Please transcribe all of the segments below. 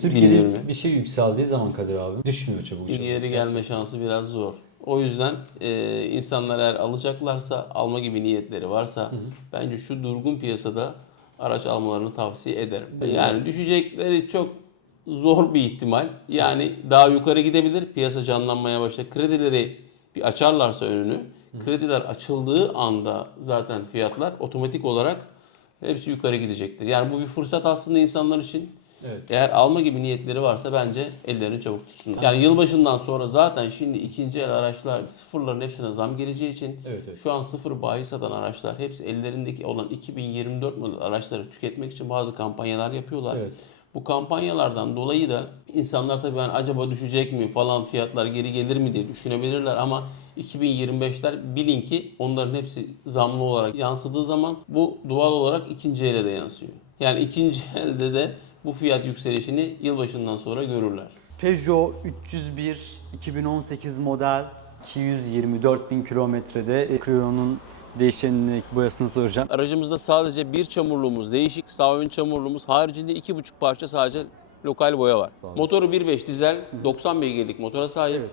Türkiye'de Bilmiyorum. bir şey yükseldiği zaman Kadir abi düşmüyor çabuk çabuk. Geri gelme şansı biraz zor. O yüzden e, insanlar eğer alacaklarsa, alma gibi niyetleri varsa bence şu durgun piyasada araç almalarını tavsiye ederim. Yani düşecekleri çok zor bir ihtimal. Yani daha yukarı gidebilir. Piyasa canlanmaya başlar. Kredileri bir açarlarsa önünü, krediler açıldığı anda zaten fiyatlar otomatik olarak hepsi yukarı gidecektir. Yani bu bir fırsat aslında insanlar için. Evet. Eğer alma gibi niyetleri varsa bence ellerini çabuk tutsunlar. Yani yılbaşından sonra zaten şimdi ikinci el araçlar sıfırların hepsine zam geleceği için Evet, evet. şu an sıfır bayi satan araçlar hepsi ellerindeki olan 2024 model araçları tüketmek için bazı kampanyalar yapıyorlar. Evet. Bu kampanyalardan dolayı da insanlar tabii yani acaba düşecek mi falan fiyatlar geri gelir mi diye düşünebilirler ama 2025'ler bilin ki onların hepsi zamlı olarak yansıdığı zaman bu doğal olarak ikinci ele de yansıyor. Yani ikinci elde de bu fiyat yükselişini yılbaşından sonra görürler. Peugeot 301 2018 model 224 bin kilometrede E, Clio'nun değişenini boyasını soracağım. Aracımızda sadece bir çamurluğumuz değişik, sağ ön çamurluğumuz haricinde iki buçuk parça sadece lokal boya var. Motoru 1.5 dizel 90 beygirlik motora sahip.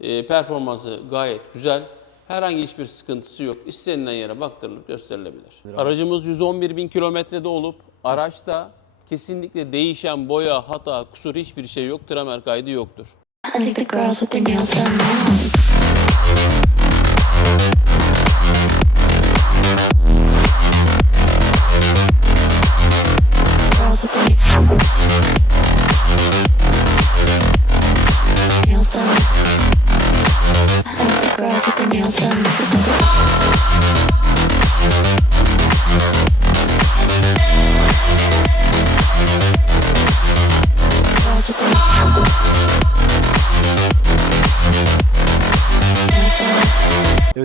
Ee, performansı gayet güzel. Herhangi hiçbir sıkıntısı yok. İstenilen yere baktırılıp gösterilebilir. Aracımız 111 bin kilometrede olup araçta kesinlikle değişen boya, hata, kusur hiçbir şey yok. Tramer kaydı yoktur. Girls with their nails done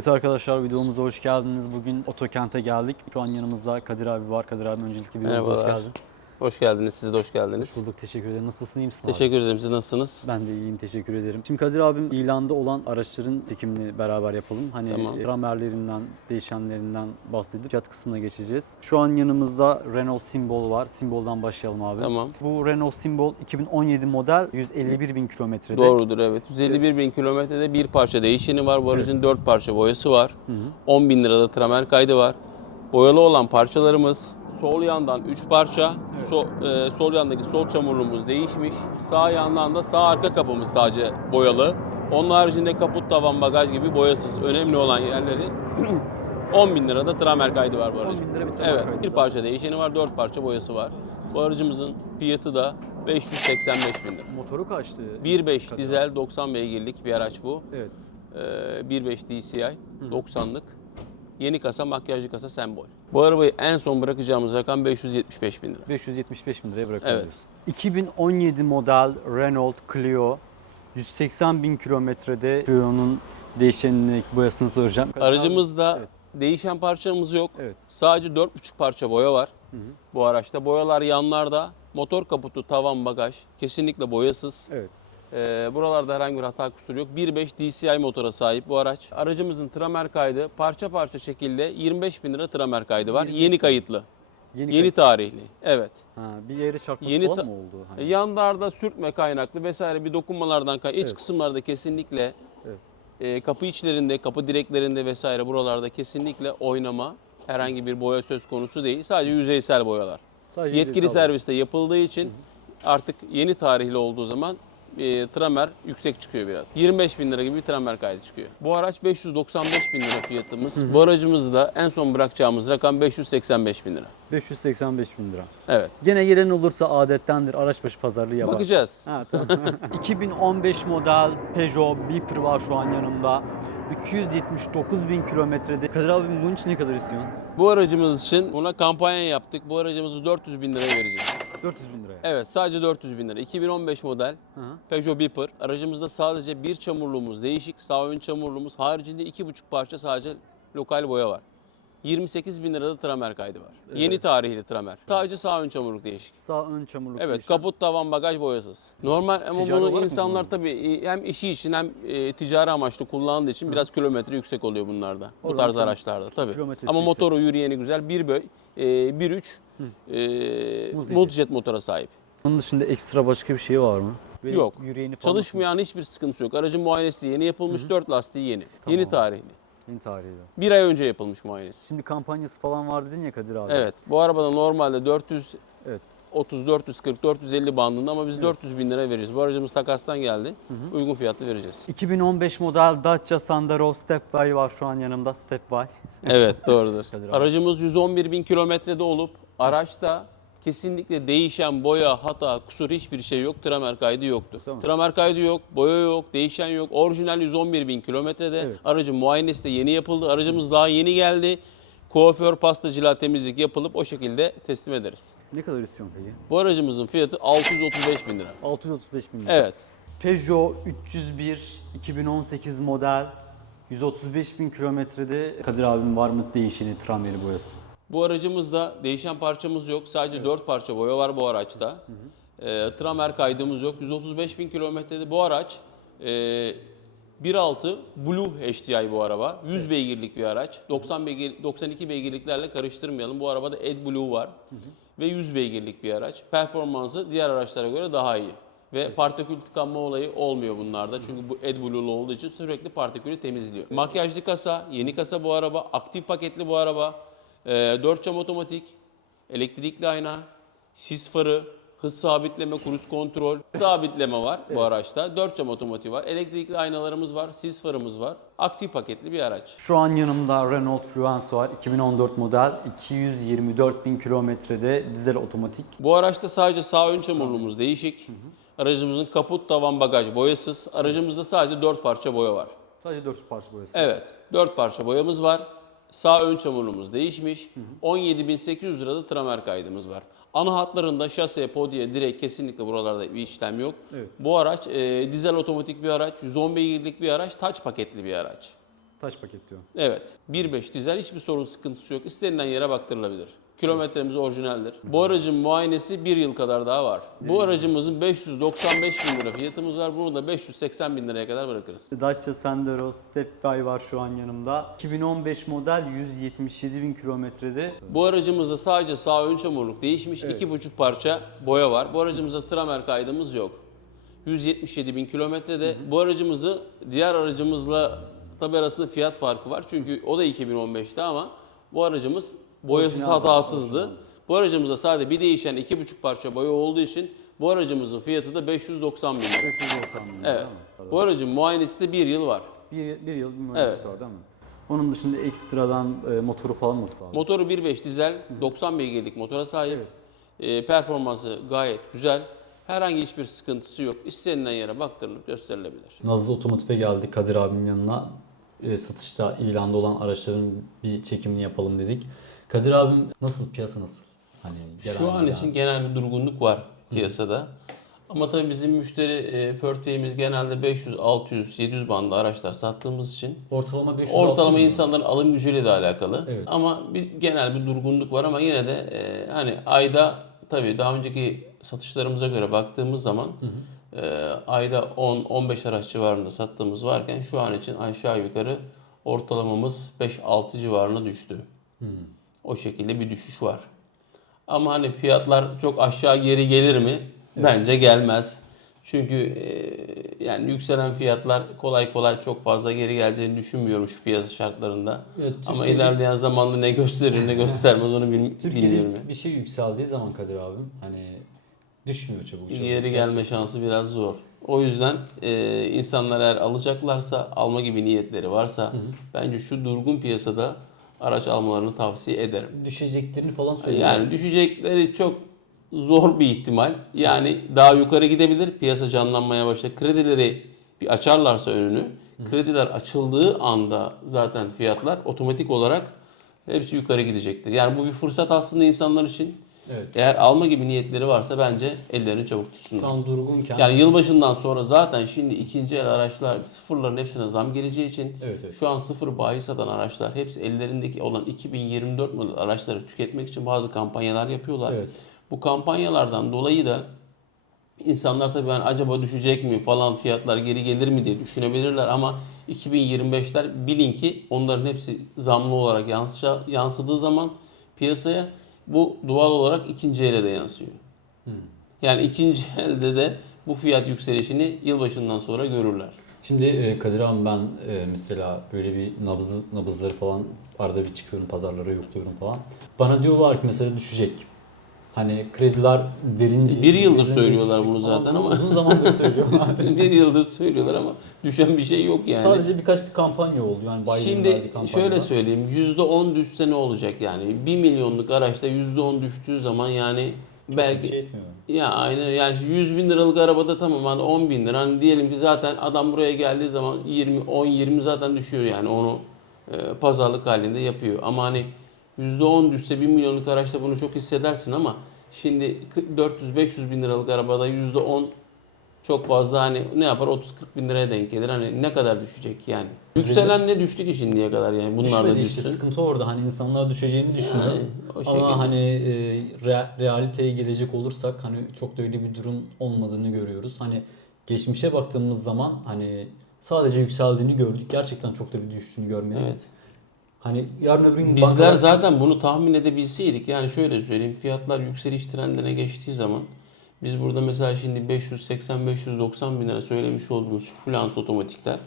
Evet arkadaşlar videomuza hoş geldiniz. Bugün Otokent'e geldik. Şu an yanımızda Kadir abi var. Kadir abi öncelikle videomuza hoş geldin. Hoş geldiniz. Siz de hoş geldiniz. Hoş bulduk. Teşekkür ederim. Nasılsın? iyi misin abi? Teşekkür ederim. Siz nasılsınız? Ben de iyiyim. Teşekkür ederim. Şimdi Kadir abim ilanda olan araçların çekimini beraber yapalım. Hani Tamam. ramerlerinden, değişenlerinden bahsedip fiyat kısmına geçeceğiz. Şu an yanımızda Renault Symbol var. Symbol'dan başlayalım abi. Tamam. Bu Renault Symbol 2017 model 151 bin kilometrede. Doğrudur evet. 151 bin kilometrede bir parça değişeni var. Bu aracın 4 parça boyası var. 10 bin lirada tramer kaydı var. Boyalı olan parçalarımız sol yandan 3 parça. So- e, sol yandaki sol çamurluğumuz değişmiş. Sağ yandan da sağ arka kapımız sadece boyalı. Onun haricinde kaput, tavan, bagaj gibi boyasız. Önemli olan yerleri 10 bin lirada tramer kaydı var bu 10 aracın. bin lira bir tramer evet, kaydı bir var. parça değişeni var, 4 parça boyası var. Bu aracımızın fiyatı da 585 bin lira. Motoru kaçtı? 1.5 Kadir dizel 90 beygirlik bir araç bu. Evet. Ee, 1.5 DCI 90'lık. Yeni kasa makyajlı kasa sembol. Bu arabayı en son bırakacağımız rakam 575 bin lira. 575 bin liraya bırakıyoruz. Evet. 2017 model Renault Clio 180 bin kilometrede Clio'nun değişenini boyasını soracağım. Aracımızda Evet. değişen parçamız yok. Evet. Sadece 4,5 parça boya var bu araçta. Boyalar yanlarda. Motor kaputu, tavan, bagaj kesinlikle boyasız. Evet. Ee, buralarda herhangi bir hata kusuru yok. 1.5 DCI motora sahip bu araç. Aracımızın tramer kaydı parça parça şekilde 25 bin lira tramer kaydı var. 25 Yeni bin. kayıtlı. Yeni, Yeni kayıt- tarihli. Evet. Ha, bir yere çarpması Yeni falan ta- mı oldu? E, Hani? Yanlarda sürtme kaynaklı vesaire bir dokunmalardan kay. İç Evet. kısımlarda kesinlikle Evet. e, kapı içlerinde, kapı direklerinde vesaire buralarda kesinlikle oynama herhangi bir boya söz konusu değil. Sadece yüzeysel boyalar. Sadece Yetkili yüzeysel serviste yapıldığı için artık yeni tarihli olduğu zaman e, tramer yüksek çıkıyor biraz. 25 bin lira gibi bir tramer kaydı çıkıyor. Bu araç 595 bin lira fiyatımız. Bu aracımızda en son bırakacağımız rakam 585 bin lira. 585 bin lira. Evet. Gene gelen olursa adettendir araç başı pazarlığı yapar. Bakacağız. Ha, tamam. 2015 model Peugeot Beeper var şu an yanımda. 279 bin kilometrede. Kadir abi bunun için ne kadar istiyorsun? Bu aracımız için buna kampanya yaptık. Bu aracımızı 400 bin liraya vereceğiz. 400 bin liraya. Evet sadece 400 bin lira. 2015 model Hı hı. Peugeot Beeper. Aracımızda sadece bir çamurluğumuz değişik. Sağ ön çamurluğumuz. Haricinde iki buçuk parça sadece lokal boya var. 28 bin lirada tramer kaydı var. Yeni tarihli tramer. Sadece sağ ön çamurluk değişik. Sağ ön çamurluk. Evet değişen. kaput tavan bagaj boyasız. Normal ama Ticari olarak bunu mı insanlar kullanıyor? tabii hem işi için hem e, ticari amaçlı kullandığı için biraz kilometre yüksek oluyor bunlarda. Bu Oradan tarz araçlarda tabii. kilometresi Ama yüksek. motoru yürüyeni güzel. 1 böy, e, 1.3 e, Multijet. multijet motora sahip. Onun dışında ekstra başka bir şey var mı? Böyle Yok. Yüreğini falan Çalışmayan hiçbir sıkıntısı yok. Aracın muayenesi yeni yapılmış, 4 lastiği yeni. Yeni tarihli. Yeni tarihi. Bir ay önce yapılmış muayenesi. Şimdi kampanyası falan var dedin ya Kadir abi. Evet. Bu arabada normalde 400 Evet. 30, 440, 450 bandında ama biz 400 bin lira vereceğiz. Bu aracımız takastan geldi. Uygun fiyatlı vereceğiz. 2015 model Dacia Sandero Stepway var şu an yanımda. Stepway. Evet doğrudur. Aracımız 111 bin kilometrede olup araçta kesinlikle değişen boya, hata, kusur hiçbir şey yok. Tramer kaydı yoktur. Tamam. Tramer kaydı yok, boya yok, değişen yok. Orijinal 111 bin kilometrede. Evet. Aracın muayenesi de yeni yapıldı. Aracımız daha yeni geldi. Kuaför, pastacılığa temizlik yapılıp o şekilde teslim ederiz. Ne kadar istiyorsun peki? Bu aracımızın fiyatı 635 bin lira. 635 bin lira. Evet. Peugeot 301 2018 model 135 bin kilometrede Kadir abim var mı değişeni tramveri boyası? Bu aracımızda değişen parçamız yok. Sadece 4 parça boya var bu araçta. Ee, tramer kaydımız yok. 135 bin kilometrede bu araç e, 1.6 Blue HDI bu araba. 100 beygirlik bir araç. 90 beygir, 92 beygirliklerle karıştırmayalım. Bu arabada AdBlue var. Ve 100 beygirlik bir araç. Performansı diğer araçlara göre daha iyi. Ve partikül tıkanma olayı olmuyor bunlarda. Çünkü bu AdBlue'lu olduğu için sürekli partikülü temizliyor. Makyajlı kasa, yeni kasa bu araba. Aktif paketli bu araba. Ee, 4 cam otomatik, elektrikli ayna, sis farı, hız sabitleme, kruz kontrol, sabitleme var bu araçta. 4 cam otomatik var, elektrikli aynalarımız var, sis farımız var. Aktif paketli bir araç. Şu an yanımda Renault Fluence var 2014 model 224 bin kilometrede dizel otomatik. Bu araçta sadece sağ ön çamurluğumuz değişik. Aracımızın kaput, tavan, bagaj boyasız. Aracımızda sadece 4 parça boya var. Sadece 4 parça boyası. Evet, 4 parça boyamız var. Sağ ön çamurluğumuz değişmiş. 17.800 lirada tramer kaydımız var. Ana hatlarında şase, podye, direkt kesinlikle buralarda bir işlem yok. Evet. Bu araç e, dizel otomatik bir araç, 110 beygirlik bir araç, taç paketli bir araç. Taş paket diyor. Evet, 1.5 dizel hiçbir sorun sıkıntısı yok. İstenilen yere baktırılabilir. Kilometremiz orijinaldir. Bu aracın muayenesi bir yıl kadar daha var. Bu aracımızın 595 bin lira fiyatımız var. Bunu da 580 bin liraya kadar bırakırız. Dacia Sandero Stepway var şu an yanımda. 2015 model 177 bin kilometrede. Bu aracımızda sadece sağ ön çamurluk değişmiş. iki buçuk parça boya var. Bu aracımızda tramer kaydımız yok. 177 bin kilometrede. Bu aracımızı diğer aracımızla tabi arasında fiyat farkı var. Çünkü o da 2015'te ama bu aracımız boyasız Orijinal, hatasızdı. Bu aracımızda sadece bir değişen iki buçuk parça boya olduğu için bu aracımızın fiyatı da 590 bin lira. 590 bin lira Evet. Bu aracın muayenesi de bir yıl var. Bir, bir yıl bir mühendisi Evet. var değil mi? Onun dışında ekstradan e, motoru falan nasıl abi? Motoru 1.5 dizel 90 beygirlik motora sahip. Evet. Ee, performansı gayet güzel. Herhangi hiçbir sıkıntısı yok. İstenilen yere baktırılıp gösterilebilir. Nazlı Otomotiv'e geldik Kadir abimin yanına. E, satışta ilanda olan araçların bir çekimini yapalım dedik. Kadir abim nasıl piyasa nasıl? Hani Şu an için genel bir durgunluk var piyasada. Ama tabii bizim müşteri e, portföyümüz genelde 500, 600, 700 bandı araçlar sattığımız için ortalama 500 ortalama 600 mu? insanların alım gücüyle de alakalı. Evet. Ama bir genel bir durgunluk var ama yine de e, hani ayda tabii daha önceki satışlarımıza göre baktığımız zaman e, ayda 10-15 araç civarında sattığımız varken şu an için aşağı yukarı ortalamamız 5-6 civarına düştü. O şekilde bir düşüş var. Ama hani fiyatlar çok aşağı geri gelir mi? Bence gelmez. Çünkü e, yani yükselen fiyatlar kolay kolay çok fazla geri geleceğini düşünmüyorum şu piyasa şartlarında. Evet, Ama Türkiye'de- ilerleyen zamanda ne gösterir ne göstermez onu bil, bilmiyorum. Türkiye'de bir şey yükseldiği zaman Kadir abim hani düşmüyor çabuk çabuk. Geri gelme şansı biraz zor. O yüzden e, insanlar eğer alacaklarsa, alma gibi niyetleri varsa bence şu durgun piyasada araç almalarını tavsiye ederim. Düşeceklerini falan söylüyor. Yani düşecekleri çok zor bir ihtimal. Yani daha yukarı gidebilir. Piyasa canlanmaya başlar. Kredileri bir açarlarsa önünü, krediler açıldığı anda zaten fiyatlar otomatik olarak hepsi yukarı gidecektir. Yani bu bir fırsat aslında insanlar için. Evet. Eğer alma gibi niyetleri varsa bence ellerini çabuk tutsunlar. Şu an durgunken Yani yılbaşından sonra zaten şimdi ikinci el araçlar sıfırların hepsine zam geleceği için Evet, evet. şu an sıfır bayi satan araçlar hepsi ellerindeki olan 2024 model araçları tüketmek için bazı kampanyalar yapıyorlar. Evet. Bu kampanyalardan dolayı da insanlar tabii hani acaba düşecek mi falan fiyatlar geri gelir mi diye düşünebilirler ama 2025'ler bilin ki onların hepsi zamlı olarak yansıca, yansıdığı zaman piyasaya bu doğal olarak ikinci ele de yansıyor. Yani ikinci elde de bu fiyat yükselişini yılbaşından sonra görürler. Şimdi e, Kadir abi ben e, mesela böyle bir nabzı, nabızları falan arada bir çıkıyorum pazarlara yokluyorum falan. Bana diyorlar ki mesela düşecek. Hani krediler verince... Bir yıldır verince söylüyorlar bunu zaten ama- Uzun zamandır söylüyorlar. bir yıldır söylüyorlar ama düşen bir şey yok yani. Sadece birkaç bir kampanya oldu yani Biden'ın Şimdi şöyle söyleyeyim %10 düşse ne olacak yani 1 milyonluk araçta %10 düştüğü zaman yani belki şey etmiyor. ya aynen yani 100 bin liralık arabada tamam hani 10 bin lira hani diyelim ki zaten adam buraya geldiği zaman 20 10 20 zaten düşüyor yani onu e, pazarlık halinde yapıyor ama hani %10 düşse 1 milyonluk araçta bunu çok hissedersin ama şimdi 400-500 bin liralık arabada %10 çok fazla hani ne yapar 30-40 bin liraya denk gelir. Hani ne kadar düşecek yani. Yükselen ne düştü ki şimdiye kadar yani bunlar da Düşmedi düşsün. işte sıkıntı orada hani insanlar düşeceğini düşünüyor. Yani o şekilde. Ama hani e, re- realiteye gelecek olursak hani çok da öyle bir durum olmadığını görüyoruz. Hani geçmişe baktığımız zaman hani sadece yükseldiğini gördük. Gerçekten çok da bir düştüğünü görmedik. Evet. Hani yarın öbür gün Bizler bankalar- zaten bunu tahmin edebilseydik yani şöyle söyleyeyim fiyatlar yükseliş trendine geçtiği zaman biz burada mesela şimdi 580-590 bin lira söylemiş olduğumuz şu flans otomatikler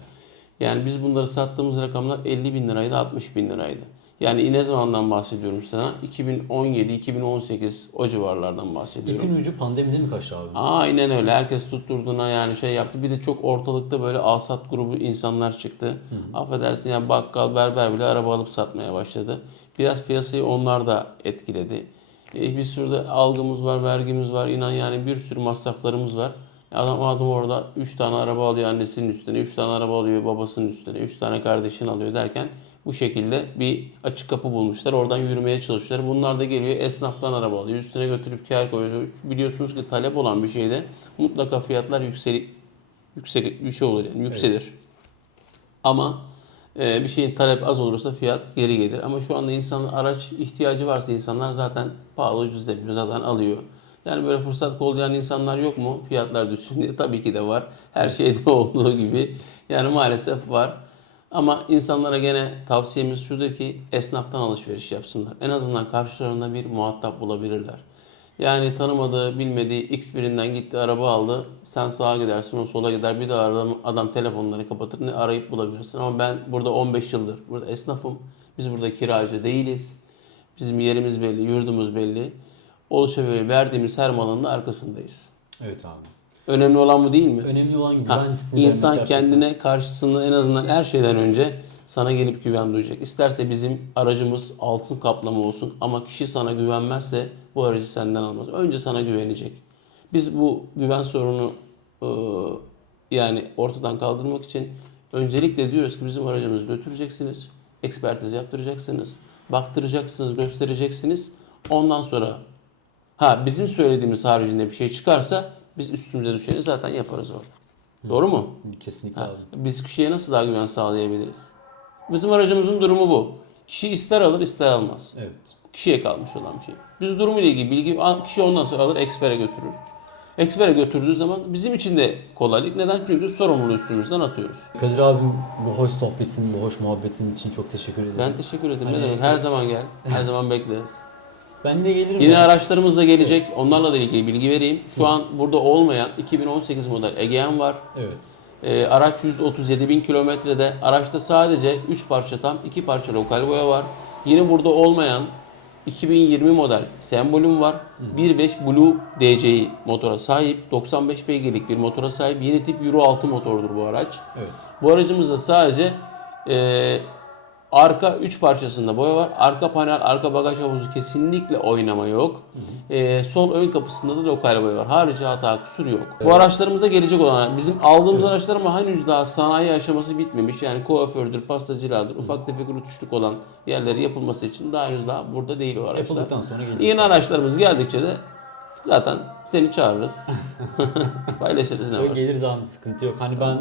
yani biz bunları sattığımız rakamlar 50 bin liraydı 60 bin liraydı. Yani ne zamandan bahsediyorum sana? 2017-2018 o civarlardan bahsediyorum. İpin ucu pandemide mi kaçtı abi? Aynen öyle. Herkes tutturduğuna yani şey yaptı. Bir de çok ortalıkta böyle alsat grubu insanlar çıktı. Affedersin yani bakkal, berber bile araba alıp satmaya başladı. Biraz piyasayı onlar da etkiledi. E, bir sürü de algımız var, vergimiz var. İnan yani bir sürü masraflarımız var. Adam adam orada 3 tane araba alıyor annesinin üstüne, 3 tane araba alıyor babasının üstüne, 3 tane kardeşin alıyor derken bu şekilde bir açık kapı bulmuşlar. Oradan yürümeye çalışıyorlar. Bunlar da geliyor esnaftan araba alıyor. Üstüne götürüp kar koyuyor. Biliyorsunuz ki talep olan bir şeyde mutlaka fiyatlar yükseli, yüksek bir şey olur yani yükselir. Ama e, bir şeyin talep az olursa fiyat geri gelir. Ama şu anda insan araç ihtiyacı varsa insanlar zaten pahalı ucuz demiyor. Zaten alıyor. Yani böyle fırsat kollayan insanlar yok mu? Fiyatlar düşsün diye tabii ki de var. Her şeyde olduğu gibi. Yani maalesef var. Ama insanlara gene tavsiyemiz şudur ki esnaftan alışveriş yapsınlar. En azından karşılarında bir muhatap bulabilirler. Yani tanımadığı, bilmediği X birinden gitti araba aldı. Sen sağa gidersin, o sola gider. Bir de adam, adam telefonları kapatır. Ne arayıp bulabilirsin. Ama ben burada 15 yıldır burada esnafım. Biz burada kiracı değiliz. Bizim yerimiz belli, yurdumuz belli. Oluşa ve verdiğimiz her malın da arkasındayız. Evet abi. Önemli olan bu değil mi? Önemli olan güven Ha, hissini insan vermek gerçekten. kendine karşısında en azından her şeyden önce sana gelip güven duyacak. İsterse bizim aracımız altın kaplama olsun ama kişi sana güvenmezse bu aracı senden almaz. Önce sana güvenecek. Biz bu güven sorunu e, yani ortadan kaldırmak için öncelikle diyoruz ki bizim aracımızı götüreceksiniz. Ekspertiz yaptıracaksınız. Baktıracaksınız, göstereceksiniz. Ondan sonra ha bizim söylediğimiz haricinde bir şey çıkarsa biz üstümüze düşeni zaten yaparız orada. Doğru mu? Kesinlikle Ha, biz kişiye nasıl daha güven sağlayabiliriz? Bizim aracımızın durumu bu. Kişi ister alır ister almaz. Evet. Kişiye kalmış olan bir şey. Biz durumuyla ilgili bilgi kişi ondan sonra alır ekspere götürür. Ekspere götürdüğü zaman bizim için de kolaylık. Neden? Çünkü sorumluluğu üstümüzden atıyoruz. Kadir abim bu hoş sohbetin, bu hoş muhabbetin için çok teşekkür ederim. Ben teşekkür ederim. Hani- ne demek? Her zaman gel. Her zaman bekleriz. Ben de gelirim. Yine ya. araçlarımız da gelecek. Onlarla da ilgili bilgi vereyim. Şu an burada olmayan 2018 model Egean var. Evet. Ee, araç 137 bin kilometrede. Araçta sadece 3 parça tam, 2 parça lokal boya var. Yine burada olmayan 2020 model sembolüm var. 1.5 Blue DCI motora sahip. 95 beygirlik bir motora sahip. Yeni tip Euro 6 motordur bu araç. Evet. Bu aracımızda sadece e, arka 3 parçasında boya var. Arka panel, arka bagaj havuzu kesinlikle oynama yok. E, sol ön kapısında da lokal boya var. Harici hata kusur yok. Bu araçlarımızda gelecek olan bizim aldığımız araçlar ama henüz daha sanayi aşaması bitmemiş. Yani kuafördür, pastacılardır, ufak tefek rutuşluk olan yerleri yapılması için daha henüz daha burada değil o araçlar. Yapıldıktan sonra gelecek. Yeni araçlarımız geldikçe de zaten seni çağırırız. Paylaşırız ne Böyle var. geliriz abi sıkıntı yok. Hani ben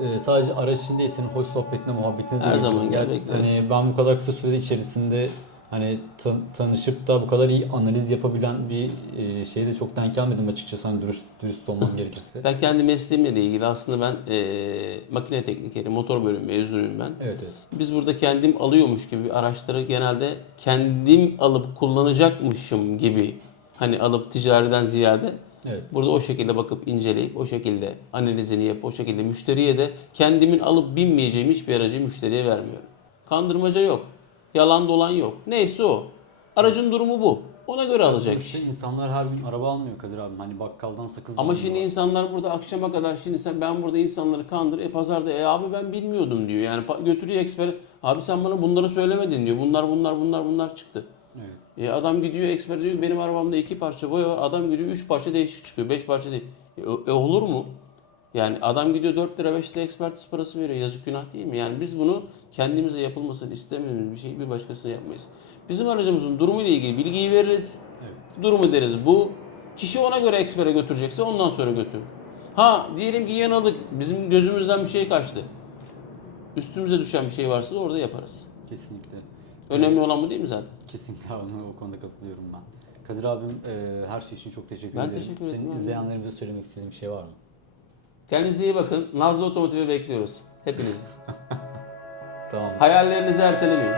e, sadece araç için değil senin hoş sohbetine, muhabbetine de Her zaman gel. Hani ben bu kadar kısa süre içerisinde hani tan- tanışıp da bu kadar iyi analiz yapabilen bir e, şeye de çok denk gelmedim açıkçası hani dürüst, dürüst olmam gerekirse. Ben kendi mesleğimle de ilgili aslında ben eee, makine teknikeri, motor bölümü mezunuyum ben. Evet evet. Biz burada kendim alıyormuş gibi araçları genelde kendim alıp kullanacakmışım gibi hani alıp ticariden ziyade Evet. Burada o şekilde bakıp inceleyip o şekilde analizini yapıp o şekilde müşteriye de kendimin alıp binmeyeceğim hiçbir aracı müşteriye vermiyorum. Kandırmaca yok. Yalan dolan yok. Neyse o. Aracın durumu bu. Ona göre alacak. Sonuçta insanlar her gün araba almıyor Kadir abi. Hani bakkaldan sakız Ama almıyorlar. şimdi insanlar burada akşama kadar şimdi sen ben burada insanları kandır e pazarda e abi ben bilmiyordum diyor. Yani pa- götürüyor eksper abi sen bana bunları söylemedin diyor. Bunlar bunlar bunlar bunlar çıktı. E adam gidiyor eksper diyor benim arabamda iki parça boya var. Adam gidiyor üç parça değişik çıkıyor. Beş parça değil. E, e olur mu? Yani adam gidiyor 4 lira 5 lira ekspertiz parası veriyor. Yazık günah değil mi? Yani biz bunu kendimize yapılmasını istemiyoruz. Bir şeyi bir başkasına yapmayız. Bizim aracımızın durumu ile ilgili bilgiyi veririz. Evet. Durumu deriz bu. Kişi ona göre ekspere götürecekse ondan sonra götürür. Ha diyelim ki yanıldık. Bizim gözümüzden bir şey kaçtı. Üstümüze düşen bir şey varsa da orada yaparız. Kesinlikle. Önemli olan bu değil mi zaten? Kesinlikle abi o konuda katılıyorum ben. Kadir abim e, her şey için çok teşekkür Ben ederim. teşekkür Senin ederim abi. izleyenlerimize söylemek istediğin bir şey var mı? Kendinize iyi bakın. Nazlı Otomotiv'e bekliyoruz. Hepinizi. Tamam. Hayallerinizi ertelemeyin.